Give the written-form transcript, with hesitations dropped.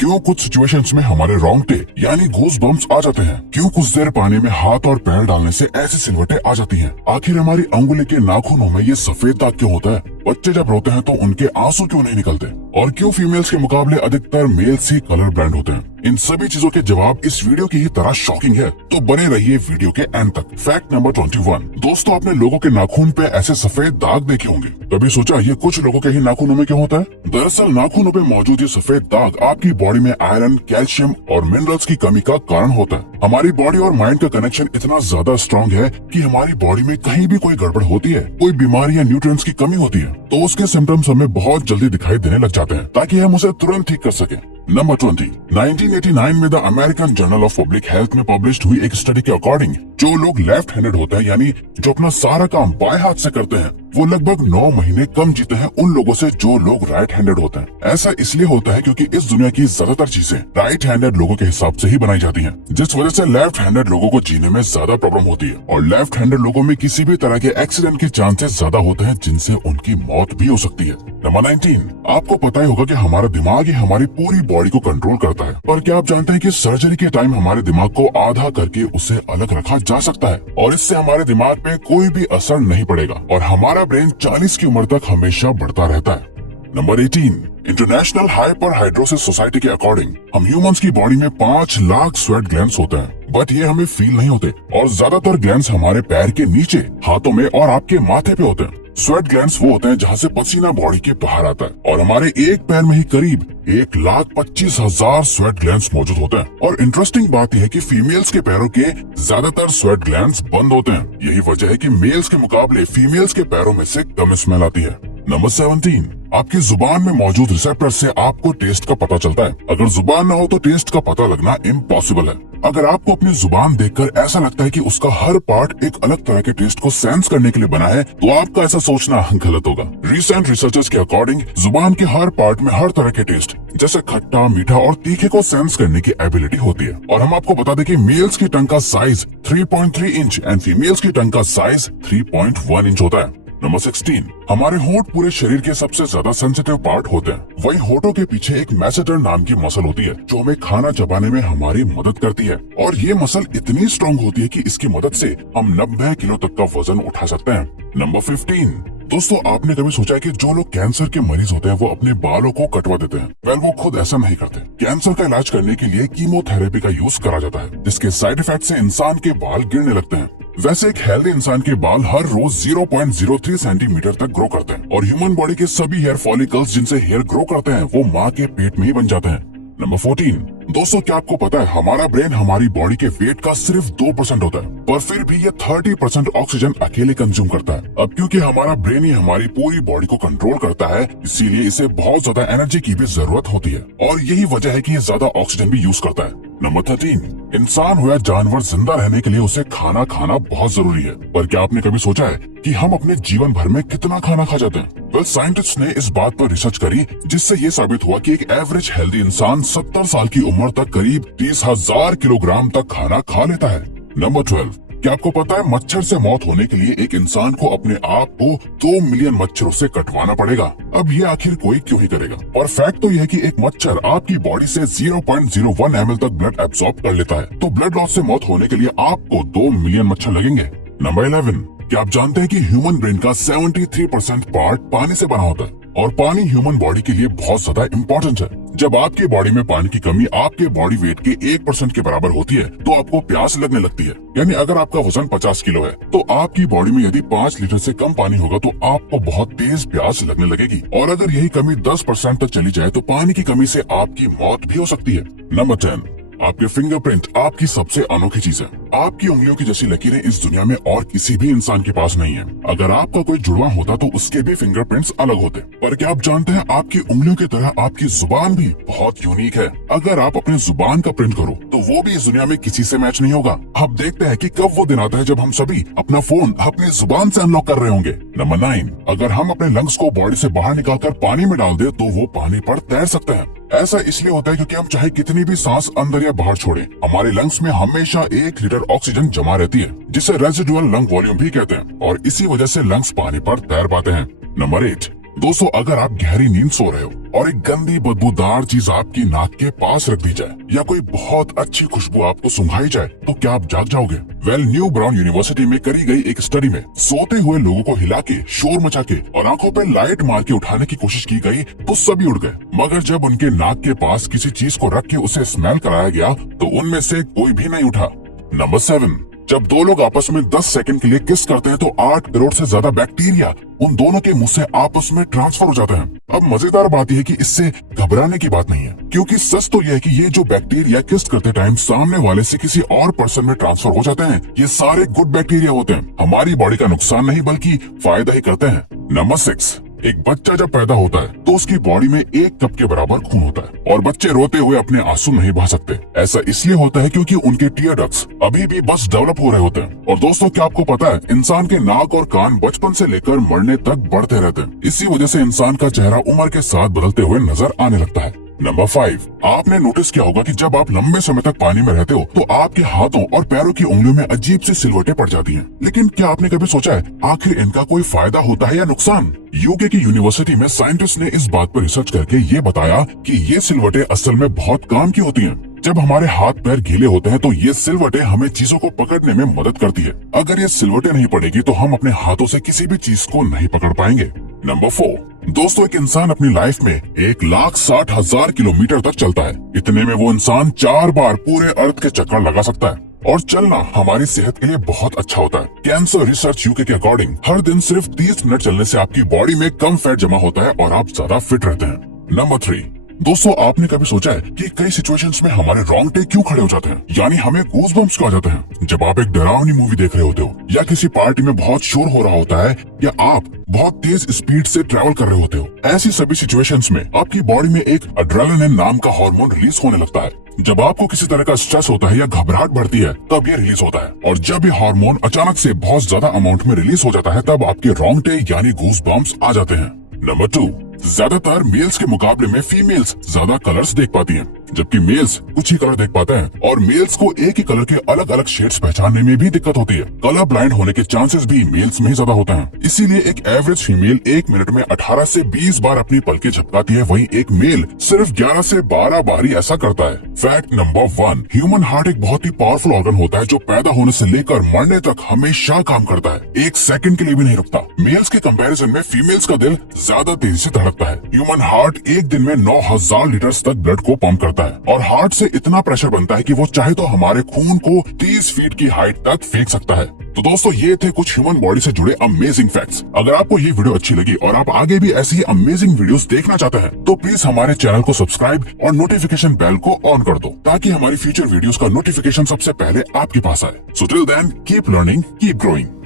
क्यों कुछ सिचुएशंस में हमारे रोंगटे यानी गूज बम्प्स आ जाते हैं, क्यों कुछ देर पानी में हाथ और पैर डालने से ऐसी सिलवटें आ जाती हैं, आखिर हमारी अंगुली के नाखूनों में ये सफेद दाग क्यों होता है, बच्चे जब रोते हैं तो उनके आंसू क्यों नहीं निकलते, और क्यों फीमेल्स के मुकाबले अधिकतर मेल्स ही कलर ब्लाइंड होते हैं। इन सभी चीजों के जवाब इस वीडियो की ही तरह शॉकिंग है, तो बने रहिए वीडियो के एंड तक। Fact number 21। दोस्तों, आपने लोगों के नाखून पे ऐसे सफेद दाग देखे होंगे, कभी सोचा ये कुछ लोगों के ही नाखूनों में क्यों होता है? दरअसल नाखूनों पे मौजूद ये सफेद दाग आपकी बॉडी में आयरन, कैल्शियम और मिनरल्स की कमी का कारण होता है। हमारी बॉडी और माइंड का कनेक्शन इतना ज्यादा स्ट्रॉन्ग है कि हमारी बॉडी में कहीं भी कोई गड़बड़ होती है, कोई बीमारी या न्यूट्रिएंट्स की कमी होती है, तो उसके सिम्टम्स हमें बहुत जल्दी दिखाई देने लग जाते हैं, ताकि हम उसे तुरंत ठीक कर सकें। नंबर 20। 1989 में the American journal of public health में पब्लिश हुई एक स्टडी के अकॉर्डिंग जो लोग लेफ्ट हैंडेड होते हैं, यानी जो अपना सारा काम बाएं हाथ से करते हैं, वो लगभग 9 महीने कम जीते हैं उन लोगों से जो लोग राइट हैंडेड होते हैं। ऐसा इसलिए होता है क्योंकि इस दुनिया की ज्यादातर चीजें राइट हैंडेड लोगों के हिसाब से ही बनाई जाती हैं, जिस वजह से लेफ्ट हैंडेड लोगों को जीने में ज्यादा प्रॉब्लम होती है, और लेफ्ट हैंडेड लोगों में किसी भी तरह के एक्सीडेंट के चांसेस ज्यादा होते हैं, जिनसे उनकी मौत भी हो सकती है। नंबर 19। आपको पता ही होगा कि हमारा दिमाग ही हमारी पूरी बॉडी को कंट्रोल करता है, पर क्या आप जानते हैं कि सर्जरी के टाइम हमारे दिमाग को आधा करके उसे अलग रखा जा सकता है, और इससे हमारे दिमाग पे कोई भी असर नहीं पड़ेगा, और हमारा ब्रेन 40 की उम्र तक हमेशा बढ़ता रहता है। Number 18। International hyper hidrosis society के अकॉर्डिंग हम ह्यूमंस की बॉडी में 5 लाख स्वेट ग्लैंड्स होते हैं, बट ये हमें फील नहीं होते, और ज्यादातर ग्लैंड्स हमारे पैर के नीचे, हाथों में और आपके माथे पे होते हैं। स्वेट ग्लैंड्स वो होते हैं जहाँ से पसीना बॉडी के बाहर आता है, और हमारे एक पैर में ही करीब 1,25,000 स्वेट ग्लैंड्स मौजूद होते हैं। और इंटरेस्टिंग बात यह है कि फीमेल्स के पैरों के ज्यादातर स्वेट ग्लैंड्स बंद होते हैं। यही वजह है कि मेल्स के मुकाबले फीमेल्स के पैरों में से कम स्मेल आती है। नंबर 17। आपकी जुबान में मौजूद रिसेप्टर से आपको टेस्ट का पता चलता है। अगर जुबान न हो तो टेस्ट का पता लगना इम्पॉसिबल है। अगर आपको अपनी जुबान देखकर ऐसा लगता है कि उसका हर पार्ट एक अलग तरह के टेस्ट को सेंस करने के लिए बना है, तो आपका ऐसा सोचना गलत होगा। रिसेंट रिसर्चर्स के अकॉर्डिंग जुबान के हर पार्ट में हर तरह के टेस्ट, जैसे खट्टा, मीठा और तीखे को सेंस करने की एबिलिटी होती है। और हम आपको बता दें कि मेल्स की टंग का साइज 3.3 इंच एंड फीमेल्स की टंग का साइज 3.1 इंच होता है। नंबर 16। हमारे होंठ पूरे शरीर के सबसे ज्यादा सेंसिटिव पार्ट होते हैं। वहीं होठों के पीछे एक मैसेटर नाम की मसल होती है, जो हमें खाना चबाने में हमारी मदद करती है, और ये मसल इतनी स्ट्रॉन्ग होती है कि इसकी मदद से हम 90 किलो तक का वजन उठा सकते हैं। नंबर 15। दोस्तों, आपने कभी सोचा है कि जो लोग कैंसर के मरीज होते हैं वो अपने बालों को कटवा देते हैं? वेल, वो खुद ऐसा नहीं करते। कैंसर का इलाज करने के लिए कीमोथेरेपी का यूज करा जाता है, जिसके साइड इफेक्ट से इंसान के बाल गिरने लगते हैं। वैसे एक हेल्दी इंसान के बाल हर रोज 0.03 सेंटीमीटर तक ग्रो करते हैं, और ह्यूमन बॉडी के सभी हेयर फॉलिकल्स जिनसे हेयर ग्रो करते हैं वो माँ के पेट में ही बन जाते हैं। नंबर 14। दोस्तों, क्या आपको पता है हमारा ब्रेन हमारी बॉडी के वेट का सिर्फ 2% होता है, पर फिर भी ये 30% ऑक्सीजन अकेले कंज्यूम करता है। अब क्योंकि हमारा ब्रेन ही हमारी पूरी बॉडी को कंट्रोल करता है, इसीलिए इसे बहुत ज्यादा एनर्जी की भी जरूरत होती है, और यही वजह है कि ये ज्यादा ऑक्सीजन भी यूज करता है। नंबर 13। इंसान हो या जानवर, जिंदा रहने के लिए उसे खाना खाना बहुत जरूरी है, पर क्या आपने कभी सोचा है कि हम अपने जीवन भर में कितना खाना खा जाते हैं? वेल, साइंटिस्ट ने इस बात पर रिसर्च करी, जिससे ये साबित हुआ कि एक एवरेज हेल्दी इंसान 70 साल की उम्र तक करीब 30,000 किलोग्राम तक खाना खा लेता है। नंबर 12। क्या आपको पता है मच्छर से मौत होने के लिए एक इंसान को अपने आप को 2 मिलियन मच्छरों से कटवाना पड़ेगा? अब ये आखिर कोई क्यों ही करेगा? और फैक्ट तो यह है कि एक मच्छर आपकी बॉडी से 0.01 ml तक ब्लड एब्सॉर्ब कर लेता है, तो ब्लड लॉस से मौत होने के लिए आपको 2 मिलियन मच्छर लगेंगे। नंबर 11। क्या आप जानते हैं कि ह्यूमन ब्रेन का 73% पार्ट पानी से बना होता है, और पानी ह्यूमन बॉडी के लिए बहुत ज्यादा इम्पोर्टेंट है। जब आपके बॉडी में पानी की कमी आपके बॉडी वेट के 1% के बराबर होती है, तो आपको प्यास लगने लगती है। यानी अगर आपका वजन 50 किलो है, तो आपकी बॉडी में यदि 5 लीटर से कम पानी होगा तो आपको बहुत तेज प्यास लगने लगेगी, और अगर यही कमी 10% तक चली जाए तो पानी की कमी से आपकी मौत भी हो सकती है। नंबर 10। आपके फिंगरप्रिंट आपकी सबसे अनोखी चीज है। आपकी उंगलियों की जैसी लकीरें इस दुनिया में और किसी भी इंसान के पास नहीं है। अगर आपका कोई जुड़वा होता तो उसके भी फिंगरप्रिंट्स अलग होते, पर क्या आप जानते हैं आपकी उंगलियों की तरह आपकी जुबान भी बहुत यूनिक है। अगर आप अपने जुबान का प्रिंट करो तो वो भी इस दुनिया में किसी से मैच नहीं होगा। अब देखते हैं कि कब वो दिन आता है जब हम सभी अपना फोन अपनी जुबान से अनलॉक कर रहे होंगे। नंबर 9। अगर हम अपने लंग्स को बॉडी से बाहर निकालकर पानी में डाल दे तो वो पानी पर तैर सकते हैं। ऐसा इसलिए होता है क्योंकि हम चाहे कितनी भी सांस अंदर या बाहर छोड़ें, हमारे लंग्स में हमेशा 1 लीटर ऑक्सीजन जमा रहती है, जिसे रेजिडुअल लंग वॉल्यूम भी कहते हैं, और इसी वजह से लंग्स पानी पर तैर पाते हैं। नंबर 8। दोस्तों अगर आप गहरी नींद सो रहे हो और एक गंदी बदबूदार चीज आपकी नाक के पास रख दी जाए या कोई बहुत अच्छी खुशबू आपको सुंघाई जाए तो क्या आप जाग जाओगे? वेल, न्यू ब्राउन यूनिवर्सिटी में करी गई एक स्टडी में सोते हुए लोगों को हिला के, शोर मचा के और आंखों पे लाइट मार के उठाने की कोशिश की गई तो सभी उठ गए, मगर जब उनके नाक के पास किसी चीज को रख के उसे स्मेल कराया गया तो उनमें से कोई भी नहीं उठा। नंबर 7, जब दो लोग आपस में 10 सेकंड के लिए किस करते हैं तो 8 करोड़ से ज्यादा बैक्टीरिया उन दोनों के मुंह से आपस में ट्रांसफर हो जाते हैं। अब मजेदार बात यह है कि इससे घबराने की बात नहीं है, क्योंकि सच तो यह है कि ये जो बैक्टीरिया किस करते टाइम सामने वाले से किसी और पर्सन में ट्रांसफर हो जाते हैं, ये सारे गुड बैक्टीरिया होते हैं, हमारी बॉडी का नुकसान नहीं बल्कि फायदा ही करते हैं। नंबर 6, एक बच्चा जब पैदा होता है तो उसकी बॉडी में 1 कप के बराबर खून होता है और बच्चे रोते हुए अपने आंसू नहीं बहा सकते। ऐसा इसलिए होता है क्योंकि उनके टीयर डक्ट्स अभी भी बस डेवलप हो रहे होते हैं। और दोस्तों क्या आपको पता है, इंसान के नाक और कान बचपन से लेकर मरने तक बढ़ते रहते हैं। इसी वजह से इंसान का चेहरा उम्र के साथ बदलते हुए नजर आने लगता है। नंबर 5, आपने नोटिस किया होगा कि जब आप लंबे समय तक पानी में रहते हो तो आपके हाथों और पैरों की उंगलियों में अजीब सी सिलवटें पड़ जाती हैं। लेकिन क्या आपने कभी सोचा है आखिर इनका कोई फायदा होता है या नुकसान? यूके की यूनिवर्सिटी में साइंटिस्ट ने इस बात पर रिसर्च करके ये बताया कि ये सिलवटें असल में बहुत काम की होती हैं। जब हमारे हाथ पैर गीले होते हैं तो ये सिलवटें हमें चीजों को पकड़ने में मदद करती है। अगर ये सिलवटें नहीं पड़ेगी तो हम अपने हाथों से किसी भी चीज को नहीं पकड़ पाएंगे। नंबर 4, दोस्तों एक इंसान अपनी लाइफ में 1,60,000 किलोमीटर तक चलता है। इतने में वो इंसान 4 बार पूरे अर्थ के चक्कर लगा सकता है। और चलना हमारी सेहत के लिए बहुत अच्छा होता है। कैंसर रिसर्च यूके के अकॉर्डिंग हर दिन सिर्फ 30 मिनट चलने से आपकी बॉडी में कम फैट जमा होता है और आप ज्यादा फिट रहते हैं। नंबर 3, दोस्तों आपने कभी सोचा है कि कई सिचुएशंस में हमारे रोंगटे क्यों खड़े हो जाते हैं, यानी हमें गूज़बम्प्स क्यों आ जाते हैं? जब आप एक डरावनी मूवी देख रहे होते हो या किसी पार्टी में बहुत शोर हो रहा होता है या आप बहुत तेज स्पीड से ट्रैवल कर रहे होते हो, ऐसी सभी सिचुएशंस में आपकी बॉडी में एक एड्रेनालिन नाम का हार्मोन रिलीज होने लगता है। जब आपको किसी तरह का स्ट्रेस होता है या घबराहट बढ़ती है तब ये रिलीज होता है, और जब ये हार्मोन अचानक से बहुत ज्यादा अमाउंट में रिलीज हो जाता है तब आपके रोंगटे यानी गूज़बम्प्स आ जाते हैं। नंबर 2, ज्यादातर मेल्स के मुकाबले में फीमेल्स ज्यादा कलर्स देख पाती हैं, जबकि मेल्स कुछ ही कलर देख पाते हैं, और मेल्स को एक ही कलर के अलग अलग शेड्स पहचानने में भी दिक्कत होती है। कलर ब्लाइंड होने के चांसेस भी मेल्स में ही ज्यादा होते हैं। इसीलिए एक एवरेज फीमेल 1 मिनट में 18 से 20 बार अपनी पलकें झपकाती है, वहीं एक मेल सिर्फ 11 से 12 बार ही ऐसा करता है। फैक्ट नंबर 1, ह्यूमन हार्ट एक बहुत ही पावरफुल ऑर्गन होता है जो पैदा होने से लेकर मरने तक हमेशा काम करता है, 1 सेकंड के लिए भी नहीं रुकता। मेल्स के कंपैरिजन में फीमेल्स का दिल ज्यादा तेजी से धड़कता है। ह्यूमन हार्ट एक दिन में 9,000 लीटर तक ब्लड को पंप करता है, और हार्ट से इतना प्रेशर बनता है कि वो चाहे तो हमारे खून को 30 फीट की हाइट तक फेंक सकता है। तो दोस्तों ये थे कुछ ह्यूमन बॉडी से जुड़े अमेजिंग फैक्ट्स। अगर आपको ये वीडियो अच्छी लगी और आप आगे भी ऐसी ही अमेजिंग वीडियोस देखना चाहते हैं तो प्लीज हमारे चैनल को सब्सक्राइब और नोटिफिकेशन बेल को ऑन कर दो, ताकि हमारी फ्यूचर वीडियोस का नोटिफिकेशन सबसे पहले आपके पास आए। So till then keep learning, keep growing.